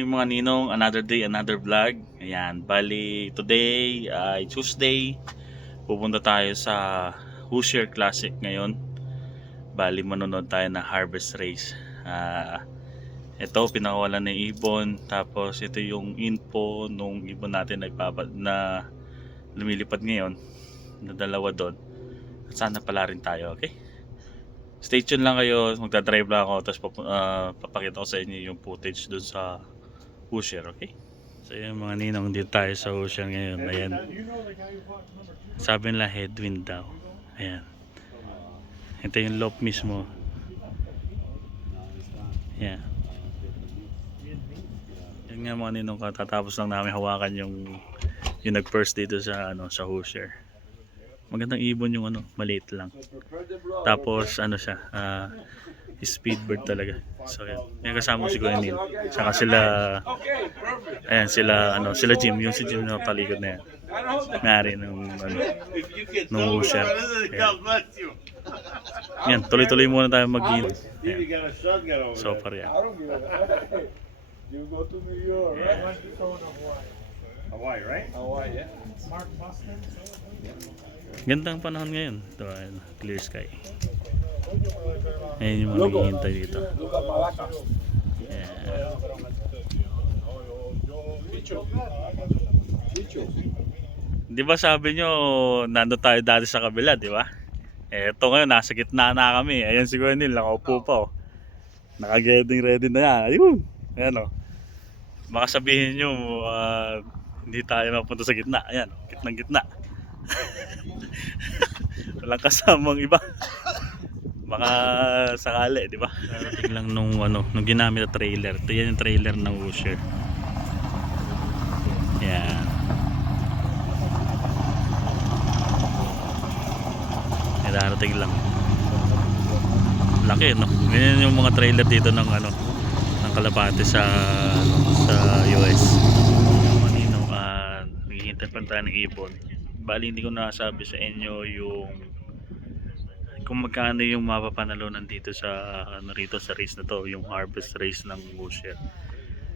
morning mga ninong, another day, another vlog. Ayan, bali today ay Tuesday. Pupunta tayo sa Hoosier Classic ngayon. Bali manonood tayo ng harvest race. Ito pinakawalan ng ibon. Tapos ito yung info nung ibon natin na lumilipad ngayon. Na dalawa doon. At sana pala rin tayo, okay? Stay tuned lang kayo, magdadrive lang ako tapos papakita ko sa inyo yung footage doon sa Hoosier, okay? So yun mga ninong, dito tayo sa Hoosier ngayon. Ayan. Sabi nila headwind daw. Ayan. Ito yung loop mismo. Ayan. Yan nga mga ninong, katatapos lang namin hawakan yung nag-first dito sa sa Hoosier. Magandang ibon yung maliit lang. Tapos siya, speedbird talaga. So yan kasama ko si Kuya Neil. Saka sila, ayan sila Jim, yung si Jim na talikod na yan. Ngari nung Hoosier. Yan, tuloy-tuloy muna tayo mag-inom. So far yan. You go to New York, Yeah. right? Hawaii, right? Hawaii, yeah. Mark Boston. Gandang panahon ngayon. Ito, clear sky. Ayan yung mga naghihintay dito. Look at Malacca. Yeah. Di ba sabi nyo, nando tayo dati sa kabila, di ba? Eto ngayon, nasa gitna na kami. Ayan si Kuya Neil, nakaupo pa. Naka-getting ready na yan. Ayun. Ayan o. Baka sabihin nyo, hindi tayo mapunta sa gitna. Ayan, gitnang gitna. Walang kasamang iba. Baka sakali, di ba? Darating lang nung ginamit na trailer. Ito yan yung trailer ng Hoosier. Yan. Darating lang. Laki, no? Ganyan yung mga trailer dito ng ng Kalapate sa US. Manino, naghihintay pa tayo ng ibon. Bali hindi ko nasabi sa inyo yung kung magkano yung mapapanalunan dito sa rito sa race na to, yung harvest race ng Hoosier.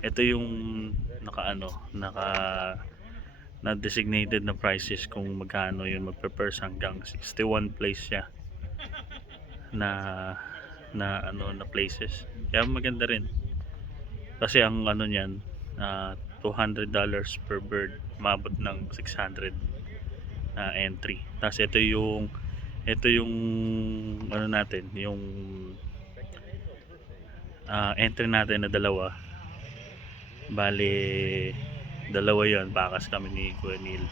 Ito yung na designated na prices kung magkano yun magpe-purse hanggang 61 place siya na places. Kaya maganda rin. Kasi ang niyan $200 per bird, mabot ng 600 entry. Tapos ito yung natin, yung entry natin na dalawa. Bali dalawa yon, bakas kami ni Kuya Neil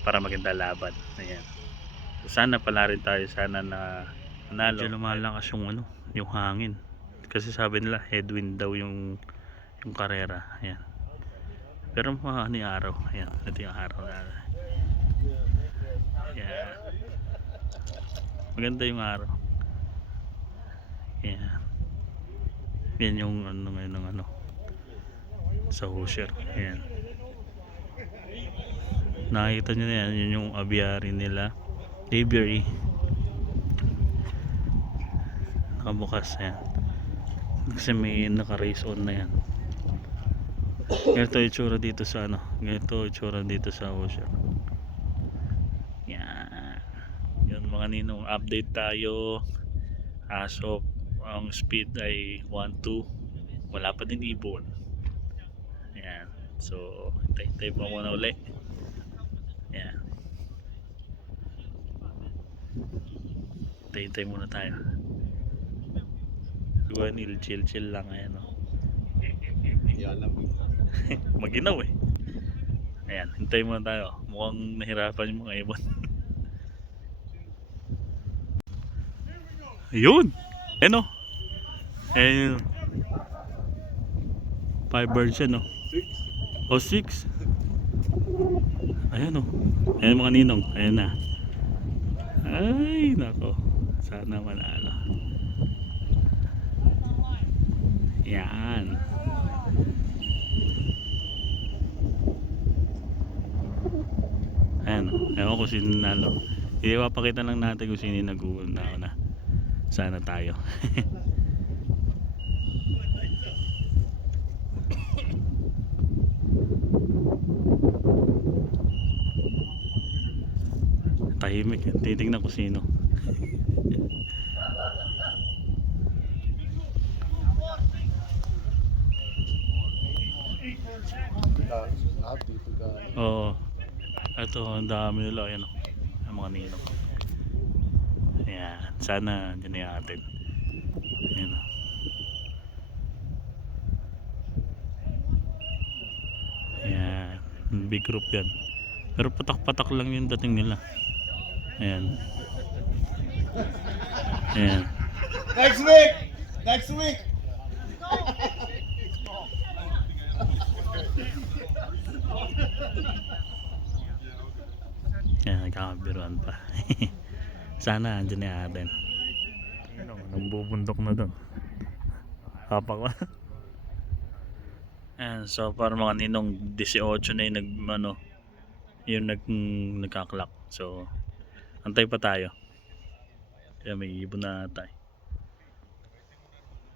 para maganda laban. Ayan. So, sana pala rin tayo, sana na nanalo. Medyo lumalakas yung hangin. Kasi sabi nila headwind daw yung karera. Ayan. Pero yung araw. Ayan, ito yung araw na. Ayan. Maganda yung araw. Ayan. Yan yung ngayon ng sa Hoosier. Ayan. Nakikita nyo na yan. Yun yung aviary nila. Aviary. Nakabukas. Ayan. Kasi may naka-race on na yan. Ganito itsura dito sa ganito itsura dito sa Hoosier. Yan. Yun mga ninong, update tayo. So ang speed ay 1-2. Wala pa din ibon. Ayan. So hintay pa muna ulit. Ayan. Hintay muna tayo. Guanil, chill lang. Ayan o. Maginaw eh. Ayan, hintay muna tayo. Mukhang nahirapan yung mga ibon. Ayun. Ayan o. Ayan. 5 birds yan o. 6. Ayan o. Ayan mga ninong. Ayan na. Ay nako. Sana manalo. Yan. Ayan o. Ewan ko sino nanalo. Hindi papakita lang natin kung sino nag-uuna. Sana tayo. Tahimik. Titignan ko sino. Lahat dito dahil. Oo. Ito, ang dami nila. Ayan o. Ang mga ninong. Ayan. Sana dyan yung atin. Ayan o. Ayan. Big group yan. Pero patak-patak lang yung dating nila. Ayan. Ayan. Next week! Next week! Ayan, nagkakabiruan pa. Sana andyan yung atin. Nang bubundok na doon. Kapak ko. Ayan, so para mga ninong 18 na yung nagkaklak. So, antay pa tayo. Kaya may ibon na tayo.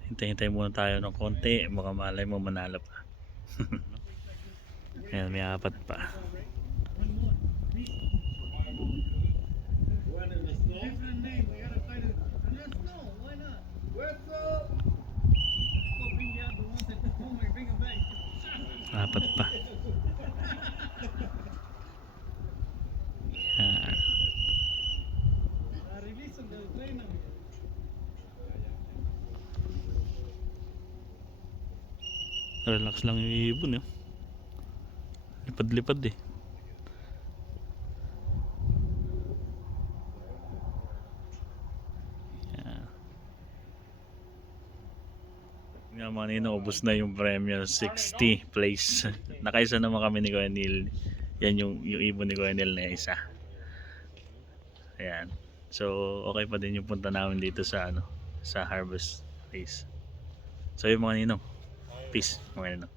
Hintay-hintay muna tayo ng konti. Baka malay mo manalo pa. Ayan, may apat pa. Apat pa. Yan. Relax lang yung ibon eh. Lipad-lipad eh. Yan. Nga mga ninong, ubos na yung Premier 60 place. Nakaisa naman kami ni Kuya Neil. Yan yung ibon ni Kuya Neil na isa. Ayan. So okay pa din yung punta namin dito sa sa harvest place. So yung mga ninong, peace mga ninong.